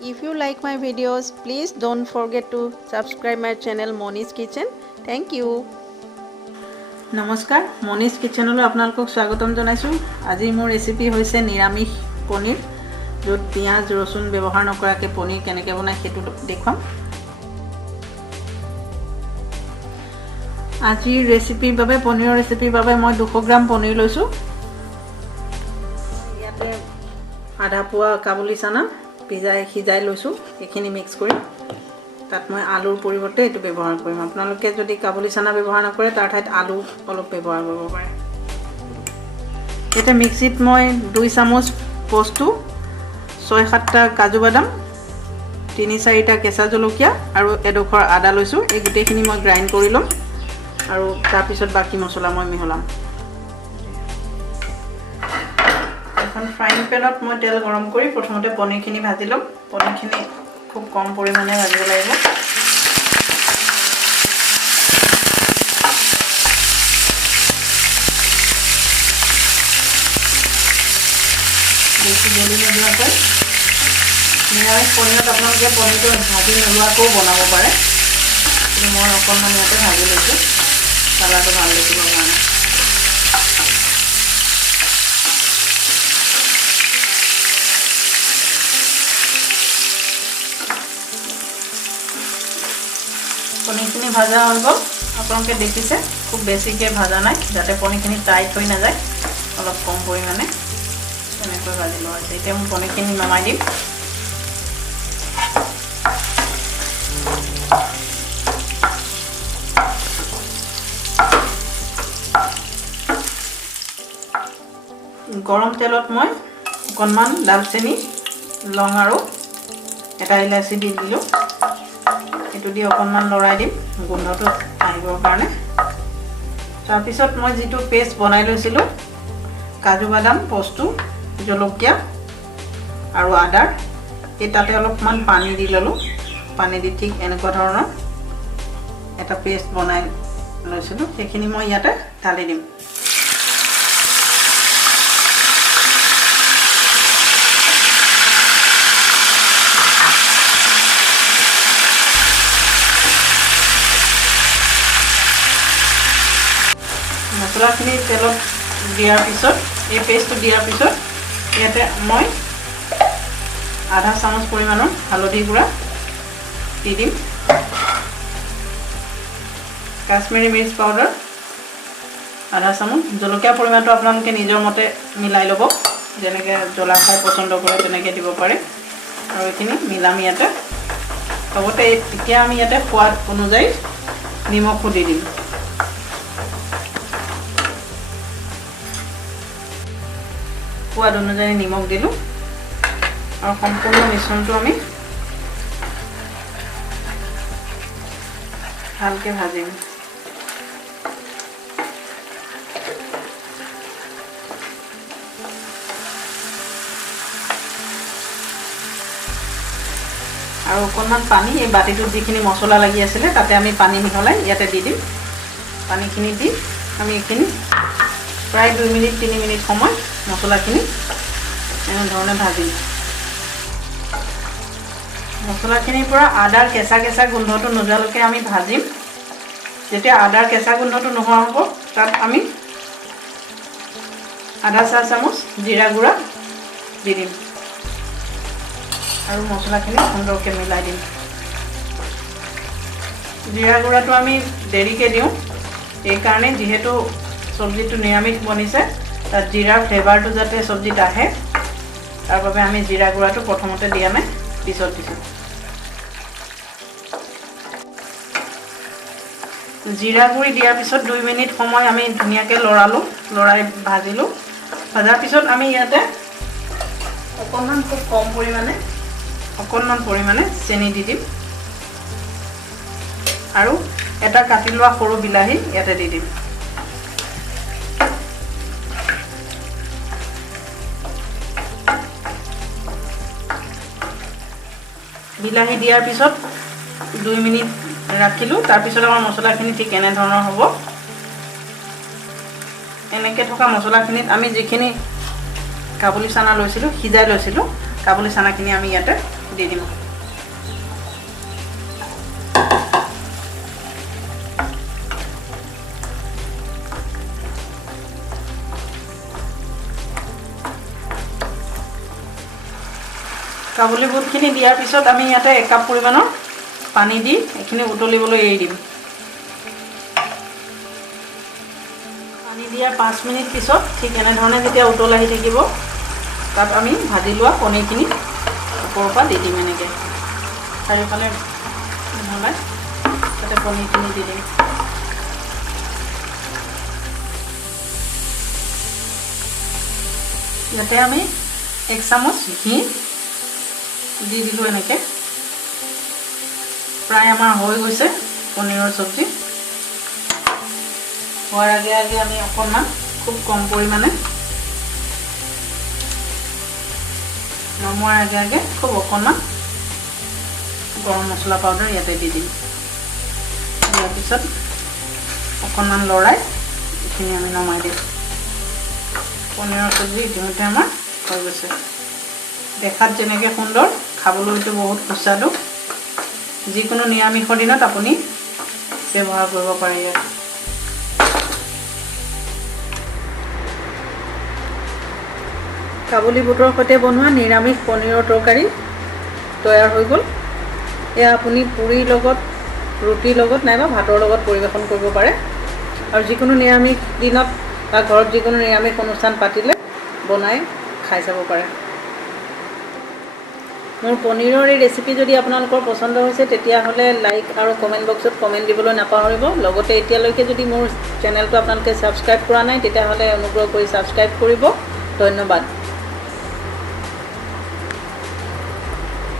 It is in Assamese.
If you like my videos, please don't forget to subscribe my channel Moni's Kitchen. Thank you. নমস্কাৰ মনিজ কিচেনলৈ আপোনালোকক স্বাগতম জনাইছো। আজি মোৰ ৰেচিপি হৈছে নিৰামিষ পনীৰ, য'ত পিঁয়াজ ৰচুন ব্যৱহাৰ নকৰাকৈ পনীৰ কেনেকৈ বনাই সেইটো দেখুৱাম। আজিৰ ৰেচিপিৰ বাবে পনীৰৰ ৰেচিপিৰ বাবে মই 200 গ্ৰাম পনীৰ লৈছোঁ। ইয়াতে আধা পোৱা কাবুলী চানা সিজাই লৈছোঁ, এইখিনি মিক্স কৰি তাত মই আলুৰ পৰিৱৰ্তে এইটো ব্যৱহাৰ কৰিম। আপোনালোকে যদি কাবুলী চানা ব্যৱহাৰ নকৰে তাৰ ঠাইত আলু অলপ ব্যৱহাৰ কৰিব পাৰে। এতিয়া মিক্সিত মই 2 চামুচ পোস্তু, 6-7টা কাজু বাদাম, 3-4টা কেঁচা জলকীয়া আৰু এডোখৰ আদা লৈছোঁ। এই গোটেইখিনি মই গ্ৰাইণ্ড কৰি ল'ম আৰু তাৰপিছত বাকী মছলা মই মিহলাম। এখন ফ্ৰাইং পেনত মই তেল গৰম কৰি প্ৰথমতে পনীৰখিনি ভাজি ল'ম। পনীৰখিনি খুব কম পৰিমাণে ভাজিব লাগিব। বেছি জ্বলি নোযোৱাকৈ নিৰামিষ পনীৰত আপোনালোকে পনীৰটো ভাজি নোলোৱাকৈও বনাব পাৰে, কিন্তু মই অকণমান ইয়াতে ভাজি লৈছোঁ কালাৰটো ভাল দেখিবৰ কাৰণে। পনীৰখিনি ভাজা হৈ গ'ল। আপোনালোকে দেখিছে খুব বেছিকৈ ভাজা নাই, যাতে পনীৰখিনি টাইট হৈ নাযায়, অলপ কম পৰিমাণে এনেকৈ ভাজি লোৱা হৈছে। এতিয়া মই পনীৰখিনি নমাই দিম। গৰম তেলত মই অকণমান ডালচেনি, লং আৰু এটা ইলাচি দি দিলোঁ। এইটো দি অকণমান লৰাই দিম গোন্ধটো আহিবৰ কাৰণে। তাৰপিছত মই যিটো পেষ্ট বনাই লৈছিলোঁ কাজু বাদাম, পোস্তু, জলকীয়া আৰু আদাৰ, এই তাতে অলপমান পানী দি ল'লোঁ। পানী দি ঠিক এনেকুৱা ধৰণৰ এটা পেষ্ট বনাই লৈছিলোঁ, সেইখিনি মই ইয়াতে ঢালি দিম। মছলাখিনি তেলত দিয়াৰ পিছত, এই পেষ্টটো দিয়াৰ পিছত ইয়াতে মই আধা চামুচ পৰিমাণৰ হালধি গুড়া দি দিম। কাশ্মীৰী মিৰ্চ পাউডাৰ আধা চামুচ। জলকীয়া পৰিমাণটো আপোনালোকে নিজৰ মতে মিলাই ল'ব, যেনেকৈ জ্বলা খাই পচন্দ কৰে তেনেকৈ দিব পাৰে। আৰু এইখিনি মিলাম ইয়াতে লগতে। এতিয়া আমি ইয়াতে সোৱাদ অনুযায়ী নিমখো দি দিম। সোৱাদ অনুযায়ী নিমখ দিলোঁ আৰু সম্পূৰ্ণ মিশ্ৰণটো আমি ভালকৈ ভাজিম। আৰু অকণমান পানী, এই বাতিটোত যিখিনি মছলা লাগি আছিলে তাতে আমি পানী মিহলাই ইয়াতে দি দিম। পানীখিনি দি আমি এইখিনি প্ৰায় 2 মিনিট 3 মিনিট সময় মছলাখিনি এনেধৰণে ভাজিম। মছলাখিনিৰ পৰা আদাৰ কেঁচা কেঁচা গোন্ধটো নোযোৱালৈকে আমি ভাজিম। যেতিয়া আদাৰ কেঁচা গোন্ধটো নোহোৱা হ'ব, তাত আমি আধা চাহ চামুচ জিৰা গুড়া দি দিম আৰু মছলাখিনি সুন্দৰকৈ মিলাই দিম। জিৰা গুড়াটো আমি দেৰিকৈ দিওঁ, এইকাৰণে যিহেতু চব্জিটো নিৰামিষ বনিছে, তাত জিৰাৰ ফ্লেভাৰটো যাতে চব্জিত আহে তাৰ বাবে আমি জিৰা গুড়াটো প্ৰথমতে দিয়া নাই, পিছত দিছোঁ। জিৰা গুড়ি দিয়াৰ পিছত 2 মিনিট সময় আমি ধুনীয়াকৈ লৰাই ভাজিলোঁ। ভাজাৰ পিছত আমি ইয়াতে অকণমান খুব কম পৰিমাণে চেনি দি দিম আৰু এটা কাটি লোৱা সৰু বিলাহী ইয়াতে দি দিম। বিলাহী দিয়াৰ পিছত 2 মিনিট ৰাখিলোঁ। তাৰপিছত আমাৰ মছলাখিনি ঠিক এনেধৰণৰ হ'ব। এনেকৈ থকা মছলাখিনিত আমি যিখিনি কাবুলী চানা লৈছিলোঁ, সিজাই লৈছিলোঁ, কাবুলী চানাখিনি আমি ইয়াতে দি দিম। কাবুলী বুটখিনি দিয়াৰ পিছত আমি ইয়াতে 1 কাপ পৰিমাণৰ পানী দি এইখিনি উতলিবলৈ এৰি দিম। পানী দিয়াৰ 5 মিনিট পিছত ঠিক এনেধৰণে যেতিয়া উতল আহি থাকিব তাত আমি ভাজি লোৱা পনীৰখিনি ওপৰৰ পৰা দি দিম। এনেকৈ চাৰিওফালে মিহলাই তাতে পনীৰখিনি দি দিম। ইয়াতে আমি 1 চামুচ ঘি দি দিলোঁ। এনেকৈ প্ৰায় আমাৰ হৈ গৈছে পনীৰৰ চব্জি। হোৱাৰ আগে আগে আমি অকণমান খুব কম পৰিমাণে নমোৱাৰ আগে আগে খুব অকণমান গৰম মছলা পাউডাৰ ইয়াতে দি দিম। দিয়াৰ পিছত অকণমান লৰাই এইখিনি আমি নমাই দিম। পনীৰৰ চব্জি ইতিমধ্যে আমাৰ হৈ গৈছে। দেখাত যেনেকৈ সুন্দৰ, খাবলৈতো বহুত সুস্বাদু। যিকোনো নিৰামিষৰ দিনত আপুনি ব্যৱহাৰ কৰিব পাৰে ইয়াত। কাবুলী বুটৰ সৈতে বনোৱা নিৰামিষ পনীৰৰ তৰকাৰী তৈয়াৰ হৈ গ'ল। এয়া আপুনি পুৰিৰ লগত, ৰুটিৰ লগত নাইবা ভাতৰ লগত পৰিৱেশন কৰিব পাৰে। আৰু যিকোনো নিৰামিষ দিনত বা ঘৰত যিকোনো নিৰামিষ অনুষ্ঠান পাতিলে বনাই খাই চাব পাৰে। মোৰ পনীৰৰ এই ৰেচিপি যদি আপোনালোকৰ পচন্দ হৈছে তেতিয়াহ'লে লাইক আৰু কমেণ্ট বক্সত কমেণ্ট দিবলৈ নাপাহৰিব। লগতে এতিয়ালৈকে যদি মোৰ চেনেলটো আপোনালোকে ছাবস্ক্ৰাইব কৰা নাই তেতিয়াহ'লে অনুগ্ৰহ কৰি ছাবস্ক্ৰাইব কৰিব। ধন্যবাদ।